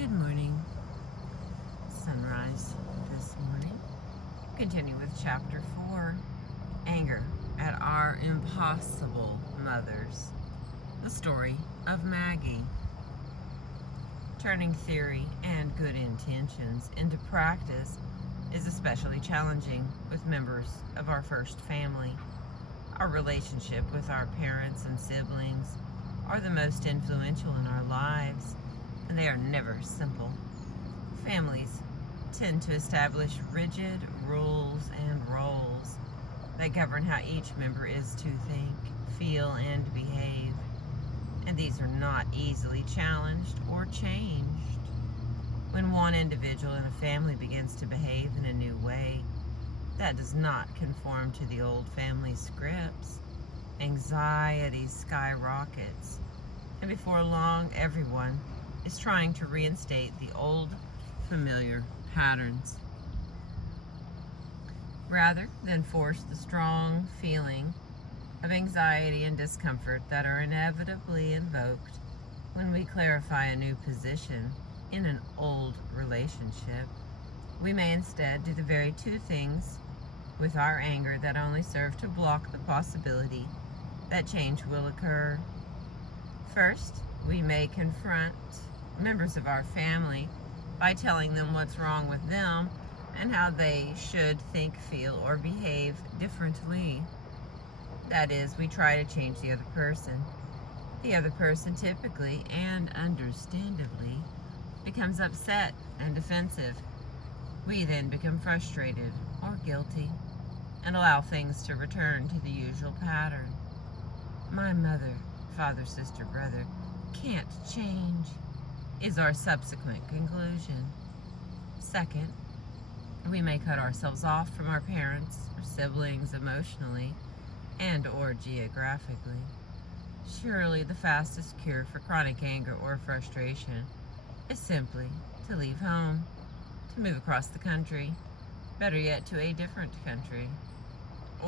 Good morning. Sunrise this morning. Continue with chapter 4, Anger at Our Impossible Mothers. The story of Maggie. Turning theory and good intentions into practice is especially challenging with members of our first family. Our relationship with our parents and siblings are the most influential in our lives, and they are never simple. Families tend to establish rigid rules and roles that govern how each member is to think, feel, and behave, and these are not easily challenged or changed. When one individual in a family begins to behave in a new way that does not conform to the old family scripts, anxiety skyrockets, and before long everyone is trying to reinstate the old familiar patterns. Rather than force the strong feeling of anxiety and discomfort that are inevitably invoked when we clarify a new position in an old relationship, we may instead do the very two things with our anger that only serve to block the possibility that change will occur. First, we may confront members of our family by telling them what's wrong with them and how they should think, feel, or behave differently. That is, we try to change the other person. The other person typically and understandably becomes upset and defensive. We then become frustrated or guilty and allow things to return to the usual pattern. My mother, father, sister, brother can't change is our subsequent conclusion. Second, we may cut ourselves off from our parents or siblings emotionally and or geographically. Surely the fastest cure for chronic anger or frustration is simply to leave home, to move across the country, better yet to a different country,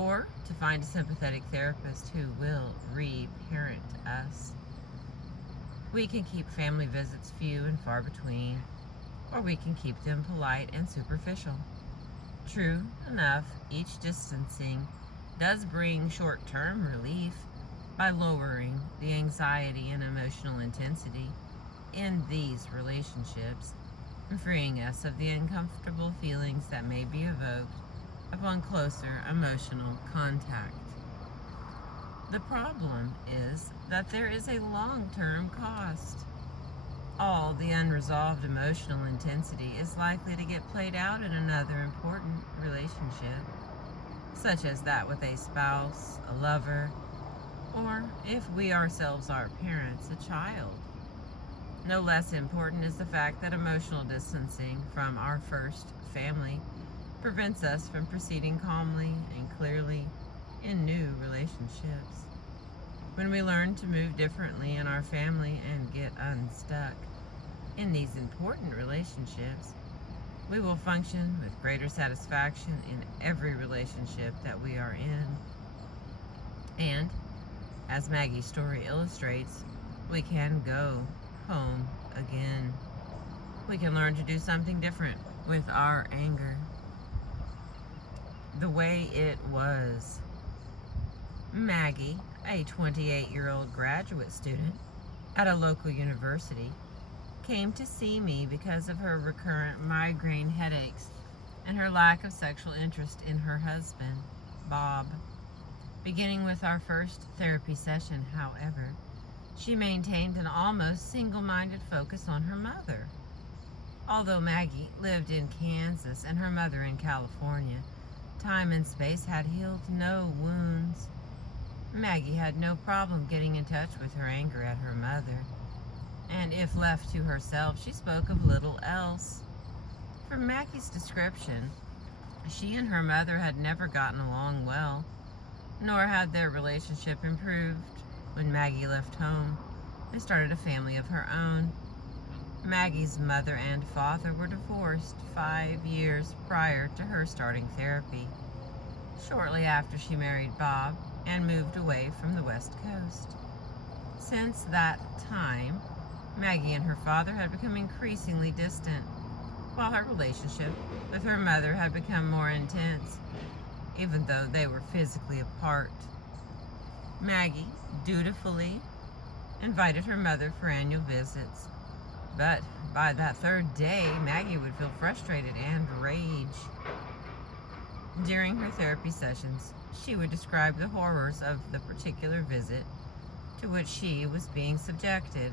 or to find a sympathetic therapist who will re-parent us. We can keep family visits few and far between, or we can keep them polite and superficial. True enough, each distancing does bring short-term relief by lowering the anxiety and emotional intensity in these relationships and freeing us of the uncomfortable feelings that may be evoked upon closer emotional contact. The problem is that there is a long-term cost. All the unresolved emotional intensity is likely to get played out in another important relationship, such as that with a spouse, a lover, or, if we ourselves are parents, a child. No less important is the fact that emotional distancing from our first family prevents us from proceeding calmly and clearly in new relationships. When we learn to move differently in our family and get unstuck in these important relationships, we will function with greater satisfaction in every relationship that we are in. And, as Maggie's story illustrates, we can go home again. We can learn to do something different with our anger. The way it was. Maggie, a 28-year-old graduate student at a local university, came to see me because of her recurrent migraine headaches and her lack of sexual interest in her husband, Bob. Beginning with our first therapy session, however, she maintained an almost single-minded focus on her mother. Although Maggie lived in Kansas and her mother in California, time and space had healed no wounds. Maggie had no problem getting in touch with her anger at her mother, and if left to herself, she spoke of little else. From Maggie's description, she and her mother had never gotten along well, nor had their relationship improved when Maggie left home and started a family of her own. Maggie's mother and father were divorced 5 years prior to her starting therapy, shortly after she married Bob and moved away from the West Coast. Since that time, Maggie and her father had become increasingly distant, while her relationship with her mother had become more intense, even though they were physically apart. Maggie dutifully invited her mother for annual visits, but by that third day, Maggie would feel frustrated and rage. During her therapy sessions, she would describe the horrors of the particular visit to which she was being subjected.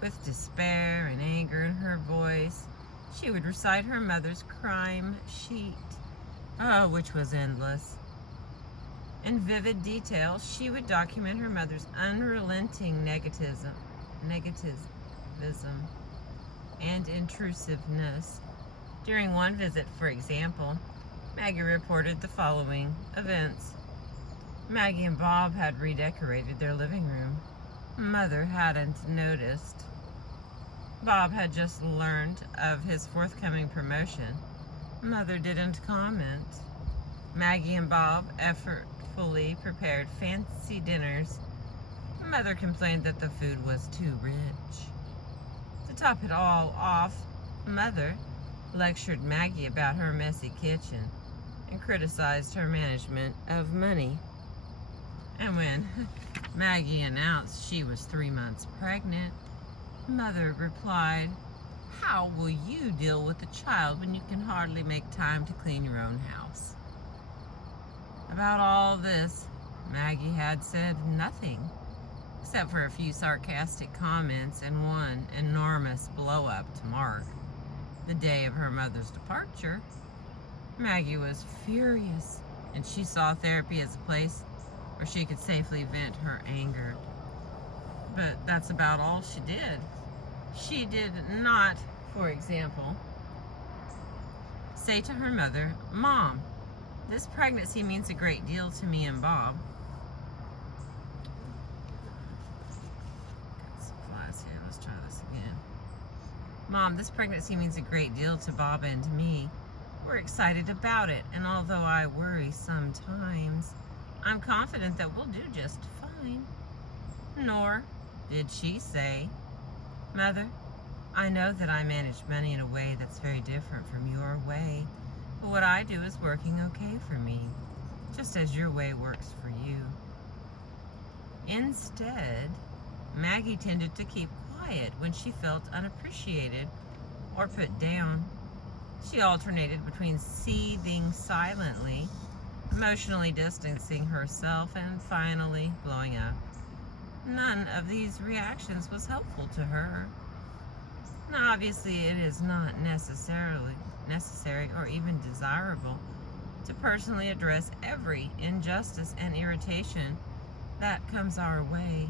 With despair and anger in her voice, she would recite her mother's crime sheet, which was endless. In vivid detail, she would document her mother's unrelenting negativism and intrusiveness. During one visit, for example, Maggie reported the following events. Maggie and Bob had redecorated their living room. Mother hadn't noticed. Bob had just learned of his forthcoming promotion. Mother didn't comment. Maggie and Bob effortfully prepared fancy dinners. Mother complained that the food was too rich. To top it all off, Mother lectured Maggie about her messy kitchen and criticized her management of money. And when Maggie announced she was 3 months pregnant, Mother replied, "How will you deal with a child when you can hardly make time to clean your own house?" About all this, Maggie had said nothing, except for a few sarcastic comments and one enormous blow-up to mark the day of her mother's departure. Maggie was furious, and she saw therapy as a place where she could safely vent her anger. But that's about all she did. She did not, for example, say to her mother, "Mom, this pregnancy means a great deal to me and Bob." Got some flies here. Let's try this again. "Mom, this pregnancy means a great deal to Bob and to me. We're excited about it, and although I worry sometimes, I'm confident that we'll do just fine." Nor did she say, "Mother, I know that I manage money in a way that's very different from your way, but what I do is working okay for me, just as your way works for you." Instead, Maggie tended to keep quiet when she felt unappreciated or put down. She alternated between seething silently, emotionally distancing herself, and finally blowing up. None of these reactions was helpful to her. Now, obviously, it is not necessary or even desirable to personally address every injustice and irritation that comes our way.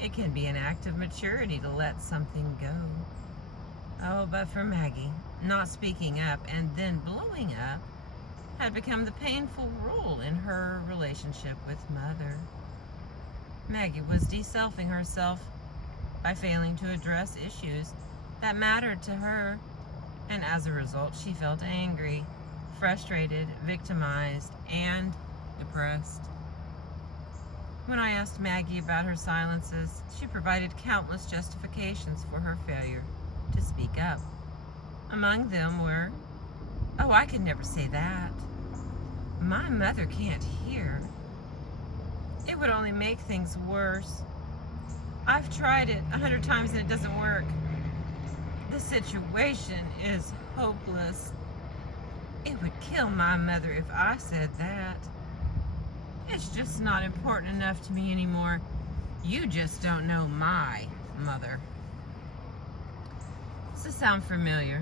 It can be an act of maturity to let something go. Oh, but for Maggie, not speaking up and then blowing up had become the painful rule in her relationship with Mother. Maggie was de-selfing herself by failing to address issues that mattered to her, and as a result, she felt angry, frustrated, victimized, and depressed. When I asked Maggie about her silences, she provided countless justifications for her failure to speak up. Among them were, "Oh, I could never say that. My mother can't hear. It would only make things worse. I've tried it 100 times and it doesn't work. The situation is hopeless. It would kill my mother if I said that. It's just not important enough to me anymore. You just don't know my mother." Does this sound familiar?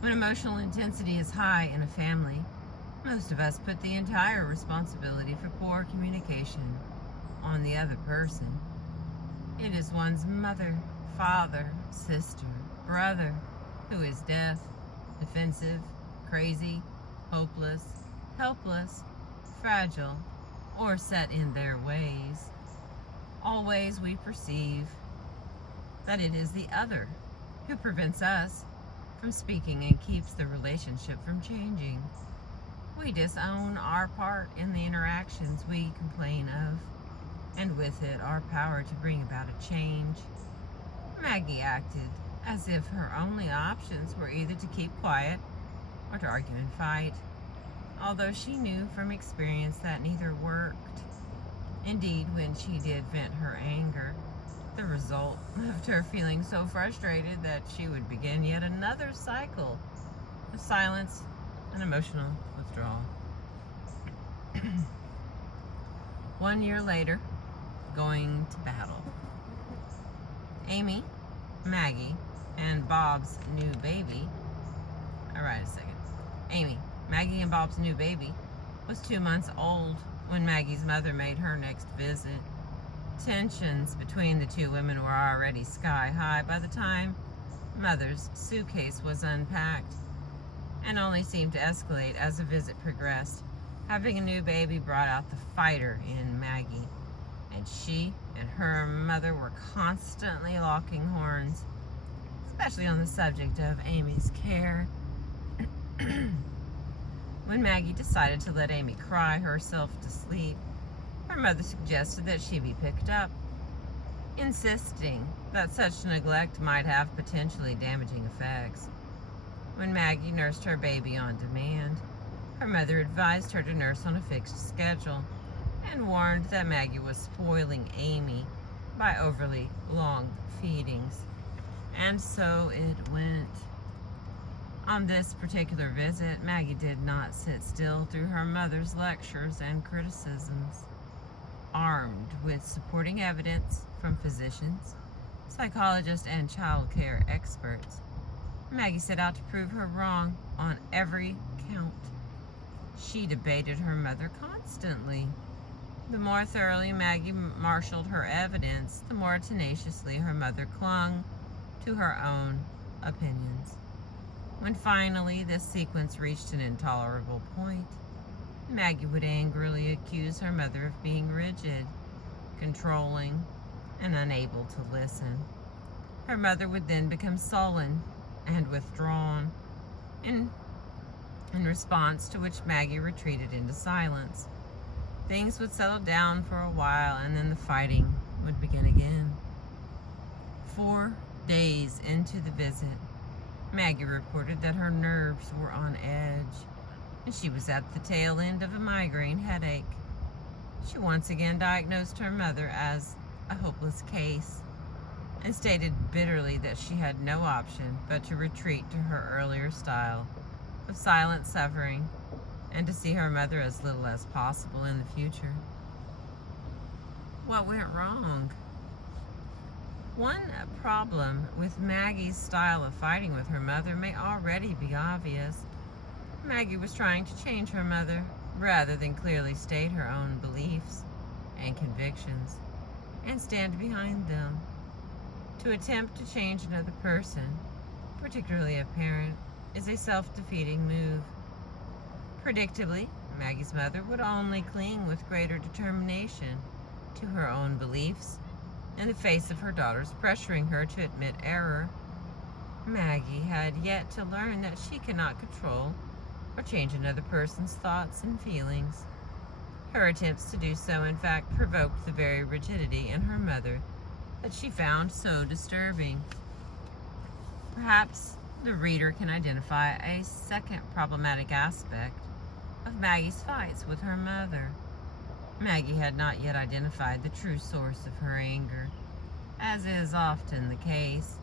When emotional intensity is high in a family, most of us put the entire responsibility for poor communication on the other person. It is one's mother, father, sister, brother who is deaf, defensive, crazy, hopeless, helpless, fragile, or set in their ways. Always we perceive that it is the other who prevents us from speaking and keeps the relationship from changing. We disown our part in the interactions we complain of, and with it our power to bring about a change. Maggie acted as if her only options were either to keep quiet or to argue and fight, although she knew from experience that neither worked. Indeed, when she did vent her anger, the result left her feeling so frustrated that she would begin yet another cycle of silence and emotional withdrawal. 1 year later, going to battle. Amy, Maggie, and Bob's new baby. Amy, Maggie, and Bob's new baby was 2 months old when Maggie's mother made her next visit. Tensions between the two women were already sky high by the time Mother's suitcase was unpacked, and only seemed to escalate as the visit progressed. Having a new baby brought out the fighter in Maggie, and she and her mother were constantly locking horns, especially on the subject of Amy's care. When Maggie decided to let Amy cry herself to sleep, her mother suggested that she be picked up, insisting that such neglect might have potentially damaging effects. When Maggie nursed her baby on demand, her mother advised her to nurse on a fixed schedule and warned that Maggie was spoiling Amy by overly long feedings. And so it went. On this particular visit, Maggie did not sit still through her mother's lectures and criticisms. Armed with supporting evidence from physicians, psychologists, and child care experts, Maggie set out to prove her wrong on every count. She debated her mother constantly. The more thoroughly Maggie marshaled her evidence, the more tenaciously her mother clung to her own opinions. When finally this sequence reached an intolerable point, Maggie would angrily accuse her mother of being rigid, controlling, and unable to listen. Her mother would then become sullen and withdrawn, in response to which Maggie retreated into silence. Things would settle down for a while, and then the fighting would begin again. 4 days into the visit, Maggie reported that her nerves were on edge, and she was at the tail end of a migraine headache. She once again diagnosed her mother as a hopeless case, and stated bitterly that she had no option but to retreat to her earlier style of silent suffering and to see her mother as little as possible in the future. What went wrong? One problem with Maggie's style of fighting with her mother may already be obvious. Maggie was trying to change her mother rather than clearly state her own beliefs and convictions and stand behind them. To attempt to change another person, particularly a parent, is a self-defeating move. Predictably, Maggie's mother would only cling with greater determination to her own beliefs in the face of her daughters pressuring her to admit error. Maggie had yet to learn that she cannot control or change another person's thoughts and feelings. Her attempts to do so, in fact, provoked the very rigidity in her mother that she found so disturbing. Perhaps the reader can identify a second problematic aspect of Maggie's fights with her mother. Maggie had not yet identified the true source of her anger. As is often the case,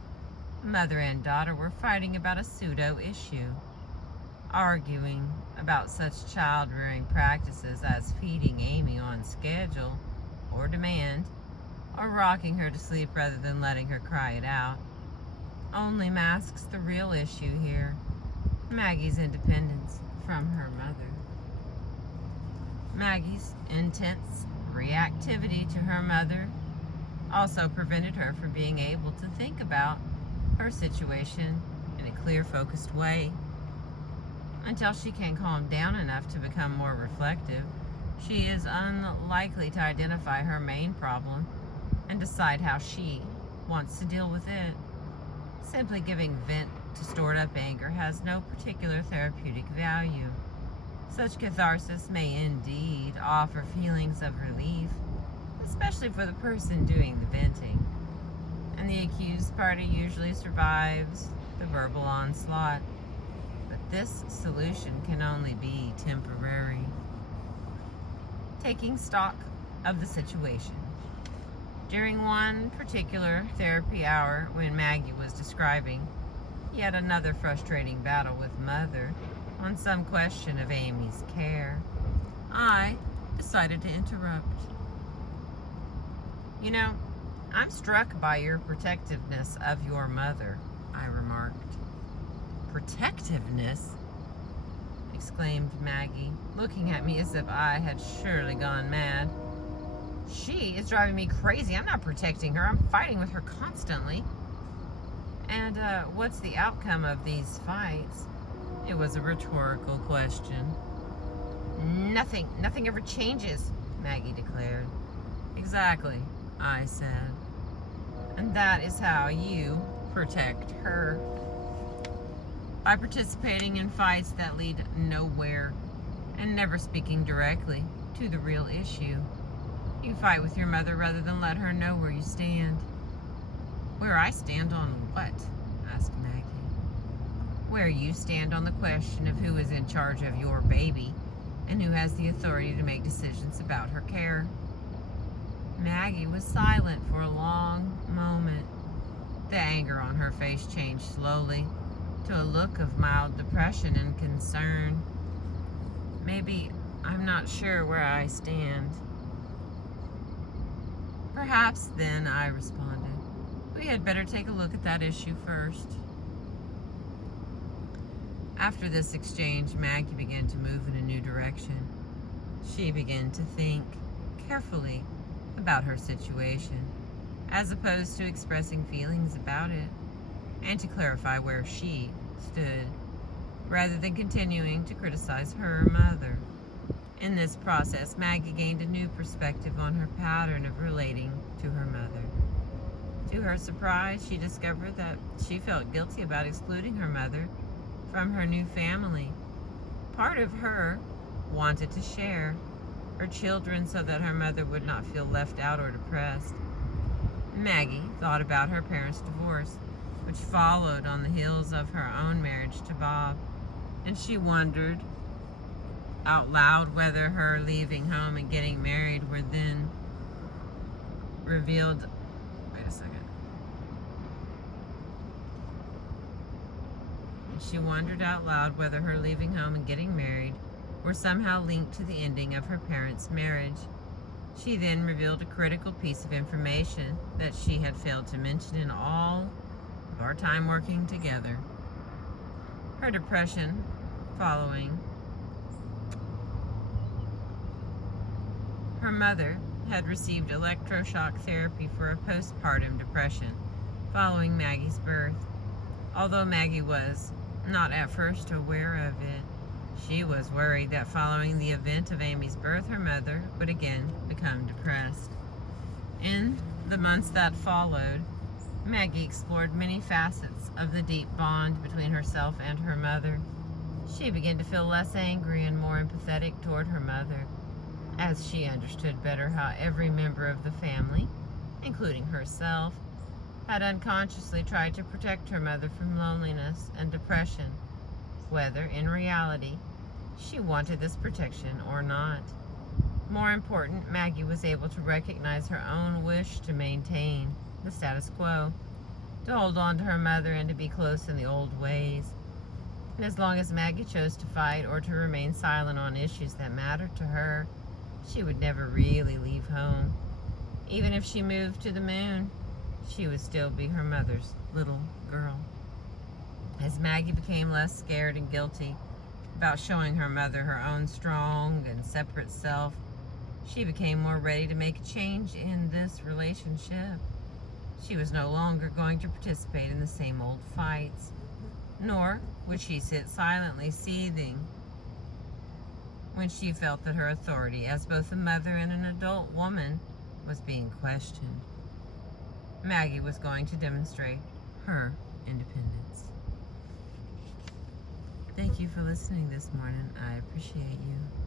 mother and daughter were fighting about a pseudo-issue, arguing about such child-rearing practices as feeding Amy on schedule or demand, or rocking her to sleep rather than letting her cry it out, only masks the real issue here: Maggie's independence from her mother. Maggie's intense reactivity to her mother also prevented her from being able to think about her situation in a clear, focused way. Until she can calm down enough to become more reflective, she is unlikely to identify her main problem and decide how she wants to deal with it. Simply giving vent to stored up anger has no particular therapeutic value. Such catharsis may indeed offer feelings of relief, especially for the person doing the venting, and the accused party usually survives the verbal onslaught. But this solution can only be temporary. Taking stock of the situation. During one particular therapy hour when Maggie was describing yet another frustrating battle with Mother on some question of Amy's care, I decided to interrupt. "You know, I'm struck by your protectiveness of your mother," I remarked. "Protectiveness?" exclaimed Maggie, looking at me as if I had surely gone mad. "She is driving me crazy. I'm not protecting her. I'm fighting with her constantly." "And what's the outcome of these fights?" It was a rhetorical question. Nothing ever changes," Maggie declared. "Exactly," I said. "And that is how you protect her. By participating in fights that lead nowhere and never speaking directly to the real issue. You fight with your mother rather than let her know where you stand." "Where I stand on what?" asked Maggie. "Where you stand on the question of who is in charge of your baby and who has the authority to make decisions about her care." Maggie was silent for a long moment. The anger on her face changed slowly to a look of mild depression and concern. "Maybe I'm not sure where I stand." "Perhaps then," I responded, "we had better take a look at that issue first." After this exchange, Maggie began to move in a new direction. She began to think carefully about her situation, as opposed to expressing feelings about it, and to clarify where she stood, rather than continuing to criticize her mother. In this process, Maggie gained a new perspective on her pattern of relating to her mother. To her surprise, she discovered that she felt guilty about excluding her mother from her new family. Part of her wanted to share her children so that her mother would not feel left out or depressed. Maggie thought about her parents' divorce, which followed on the heels of her own marriage to Bob, and she wondered out loud whether her leaving home and getting married were then revealed. Wait a second. She wondered out loud whether her leaving home and getting married were somehow linked to the ending of her parents' marriage. She then revealed a critical piece of information that she had failed to mention in all of our time working together. Her depression following. Her mother had received electroshock therapy for a postpartum depression following Maggie's birth. Although Maggie was not at first aware of it, she was worried that following the event of Amy's birth, her mother would again become depressed. In the months that followed, Maggie explored many facets of the deep bond between herself and her mother. She began to feel less angry and more empathetic toward her mother, as she understood better how every member of the family, including herself, had unconsciously tried to protect her mother from loneliness and depression, whether in reality she wanted this protection or not. More important, Maggie was able to recognize her own wish to maintain the status quo, to hold on to her mother and to be close in the old ways. And as long as Maggie chose to fight or to remain silent on issues that mattered to her, she would never really leave home. Even if she moved to the moon, she would still be her mother's little girl. As Maggie became less scared and guilty about showing her mother her own strong and separate self, she became more ready to make a change in this relationship. She was no longer going to participate in the same old fights, nor would she sit silently seething when she felt that her authority as both a mother and an adult woman was being questioned. Maggie was going to demonstrate her independence. Thank you for listening this morning. I appreciate you.